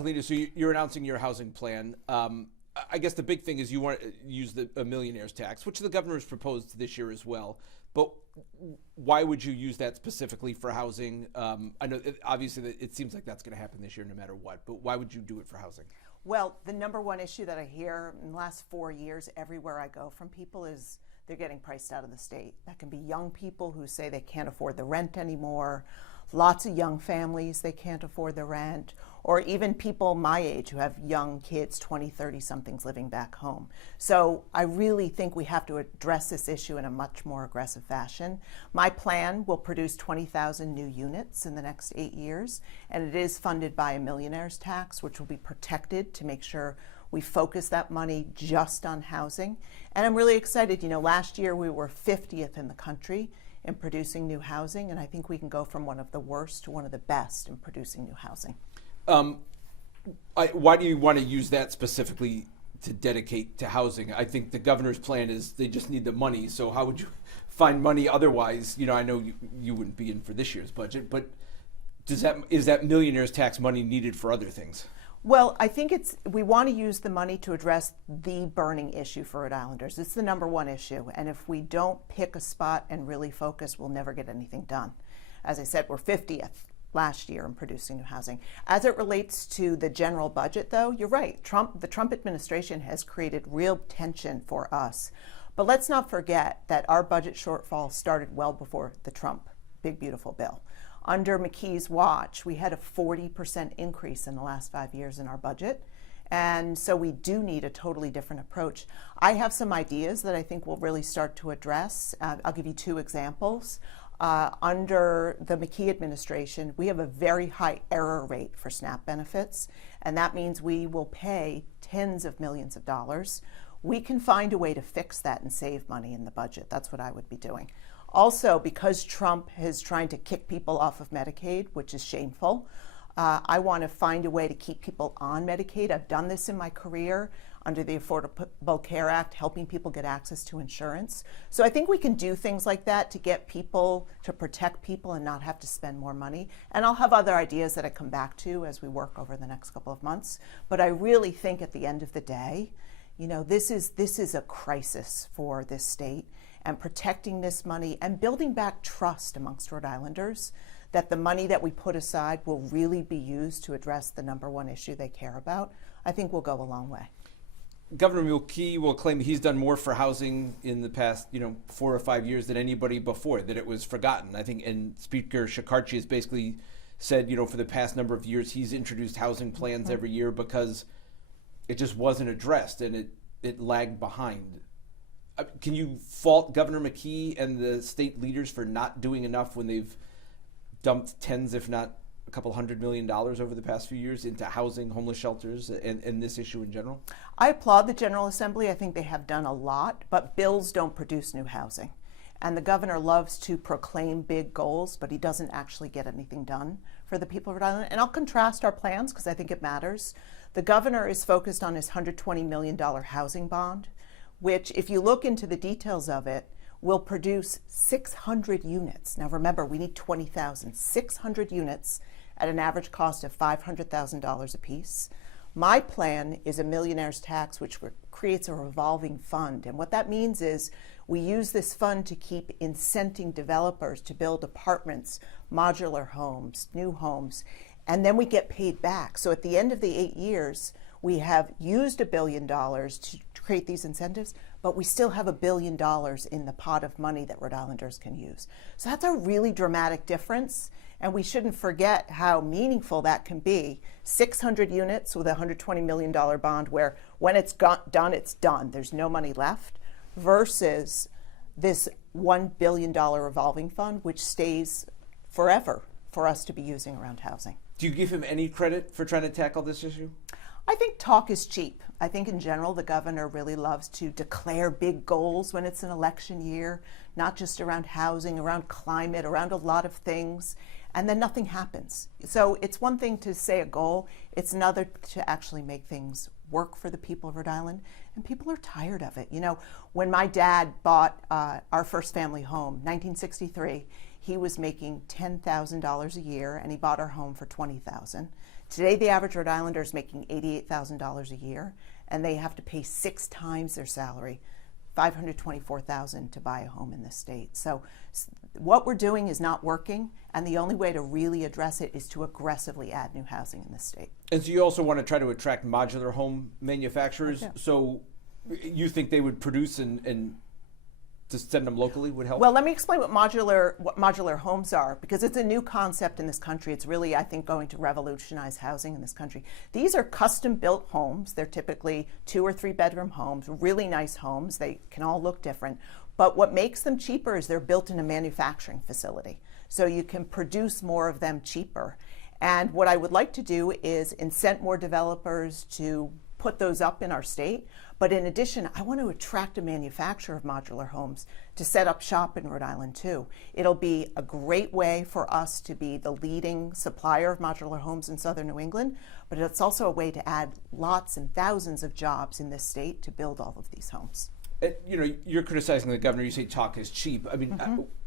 Helena, so you're announcing your housing plan. I guess the big thing is you want to use a millionaire's tax, which the governor has proposed this year as well. But why would you use that specifically for housing? I know obviously it seems like that's going to happen this year no matter what, but why would you do it for housing? Well, the number one issue that I hear in the last 4 years everywhere I go from people is they're getting priced out of the state. That can be young people who say they can't afford the rent anymore, lots of young families, they can't afford the rent, or even people my age who have young kids, 20, 30 somethings living back home. So I really think we have to address this issue in a much more aggressive fashion. My plan will produce 20,000 new units in the next 8 years, and it is funded by a millionaire's tax, which will be protected to make sure we focus that money just on housing. And I'm really excited. Last year we were 50th in the country in producing new housing, and I think we can go from one of the worst to one of the best in producing new housing. Why do you want to use that specifically to dedicate to housing? I think the governor's plan is they just need the money, so how would you find money otherwise? I know you wouldn't be in for this year's budget, but is that millionaire's tax money needed for other things? Well, I think we want to use the money to address the burning issue for Rhode Islanders. It's the number one issue, and if we don't pick a spot and really focus, we'll never get anything done. As I said, we're 50th last year in producing new housing. As it relates to the general budget, though, you're right. The Trump administration has created real tension for us. But let's not forget that our budget shortfall started well before the Trump Big Beautiful Bill. Under McKee's watch, we had a 40% increase in the last 5 years in our budget. And so we do need a totally different approach. I have some ideas that I think we'll really start to address. I'll give you 2 examples. Under the McKee administration, we have a very high error rate for SNAP benefits, and that means we will pay tens of millions of dollars. We can find a way to fix that and save money in the budget. That's what I would be doing. Also, because Trump is trying to kick people off of Medicaid, which is shameful, I want to find a way to keep people on Medicaid. I've done this in my career under the Affordable Care Act, helping people get access to insurance. So I think we can do things like that to get people, to protect people and not have to spend more money. And I'll have other ideas that I come back to as we work over the next couple of months. But I really think at the end of the day, this is a crisis for this state. And protecting this money and building back trust amongst Rhode Islanders that the money that we put aside will really be used to address the number one issue they care about, I think will go a long way. Governor McKee will claim he's done more for housing in the past, 4 or 5 years than anybody before, that it was forgotten. I think, and Speaker Shekarchi has basically said, for the past number of years, he's introduced housing plans every year because it just wasn't addressed and it lagged behind. Can you fault Governor McKee and the state leaders for not doing enough when they've dumped tens, if not a couple $100 million over the past few years into housing, homeless shelters, and this issue in general? I applaud the General Assembly. I think they have done a lot, but bills don't produce new housing. And the governor loves to proclaim big goals, but he doesn't actually get anything done for the people of Rhode Island. And I'll contrast our plans because I think it matters. The governor is focused on his $120 million housing bond, which, if you look into the details of it, will produce 600 units. Now remember, we need 20,000, 600 units at an average cost of $500,000 apiece. My plan is a millionaire's tax, which creates a revolving fund. And what that means is we use this fund to keep incenting developers to build apartments, modular homes, new homes, and then we get paid back. So at the end of the 8 years, we have used $1 billion to create these incentives, but we still have $1 billion in the pot of money that Rhode Islanders can use. So that's a really dramatic difference, and we shouldn't forget how meaningful that can be. 600 units with a $120 million bond where when it's done, it's done. There's no money left, versus this $1 billion revolving fund, which stays forever for us to be using around housing. Do you give him any credit for trying to tackle this issue? I think talk is cheap. I think in general the governor really loves to declare big goals when it's an election year, not just around housing, around climate, around a lot of things, and then nothing happens. So it's one thing to say a goal, it's another to actually make things work for the people of Rhode Island, and people are tired of it. When my dad bought our first family home, 1963, he was making $10,000 a year, and he bought our home for $20,000. Today, the average Rhode Islander is making $88,000 a year, and they have to pay 6 times their salary, $524,000, to buy a home in this state. So what we're doing is not working, and the only way to really address it is to aggressively add new housing in this state. And so you also want to try to attract modular home manufacturers. So you think they would produce and to send them locally would help? Well, let me explain what modular homes are, because it's a new concept in this country. It's really, I think, going to revolutionize housing in this country. These are custom-built homes. They're typically 2 or 3 bedroom homes, really nice homes. They can all look different. But what makes them cheaper is they're built in a manufacturing facility. So you can produce more of them cheaper. And what I would like to do is incent more developers to put those up in our state. But in addition, I want to attract a manufacturer of modular homes to set up shop in Rhode Island too. It'll be a great way for us to be the leading supplier of modular homes in southern New England, but it's also a way to add lots and thousands of jobs in this state to build all of these homes. You know, you're criticizing the governor. You say talk is cheap. I mean,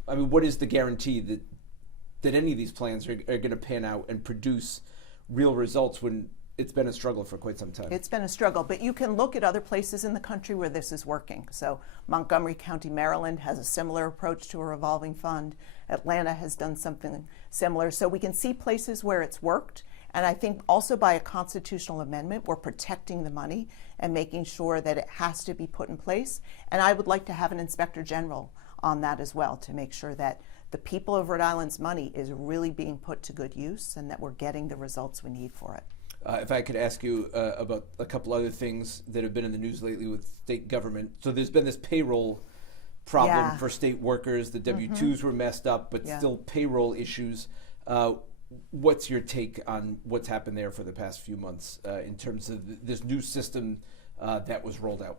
I mean, what is the guarantee that any of these plans are going to pan out and produce real results when it's been a struggle for quite some time? It's been a struggle, but you can look at other places in the country where this is working. So Montgomery County, Maryland has a similar approach to a revolving fund. Atlanta has done something similar. So we can see places where it's worked. And I think also by a constitutional amendment, we're protecting the money and making sure that it has to be put in place. And I would like to have an inspector general on that as well to make sure that the people of Rhode Island's money is really being put to good use and that we're getting the results we need for it. If I could ask you about a couple other things that have been in the news lately with state government. So there's been this payroll problem for state workers. The W-2s were messed up, but still payroll issues. What's your take on what's happened there for the past few months in terms of this new system that was rolled out?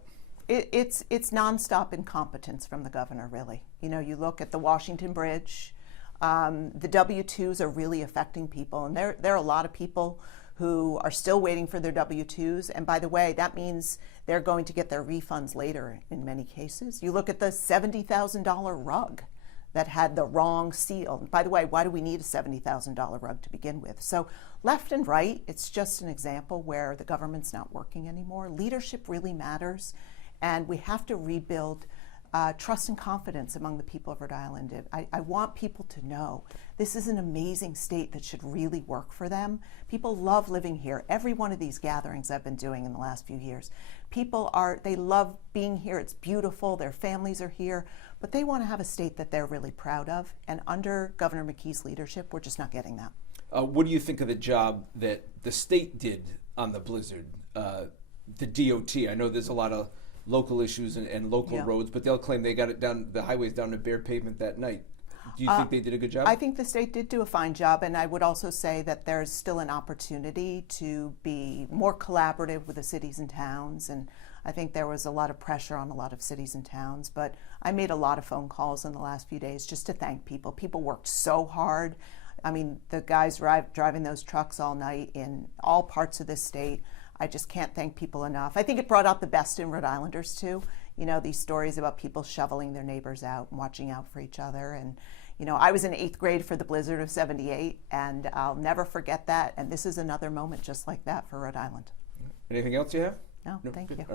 It's nonstop incompetence from the governor, really. You know, you look at the Washington Bridge. The W-2s are really affecting people, and there are a lot of people who are still waiting for their W-2s. And by the way, that means they're going to get their refunds later in many cases. You look at the $70,000 rug that had the wrong seal. And by the way, why do we need a $70,000 rug to begin with? So left and right, it's just an example where the government's not working anymore. Leadership really matters, and we have to rebuild trust and confidence among the people of Rhode Island. I want people to know this is an amazing state that should really work for them. People love living here. Every one of these gatherings I've been doing in the last few years, they love being here. It's beautiful. Their families are here, but they want to have a state that they're really proud of. And under Governor McKee's leadership, we're just not getting that. What do you think of the job that the state did on the blizzard? The DOT, I know there's a lot of local issues and local roads, but they'll claim they got it down, the highways down to bare pavement that night. Do you think they did a good job? I think the state did do a fine job, and I would also say that there's still an opportunity to be more collaborative with the cities and towns, and I think there was a lot of pressure on a lot of cities and towns, but I made a lot of phone calls in the last few days just to thank people. People worked so hard. I mean, the guys driving those trucks all night in all parts of this state, I just can't thank people enough. I think it brought out the best in Rhode Islanders too. You know, these stories about people shoveling their neighbors out and watching out for each other. And, you know, I was in 8th grade for the blizzard of '78, and I'll never forget that. And this is another moment just like that for Rhode Island. Anything else you have? No, thank you.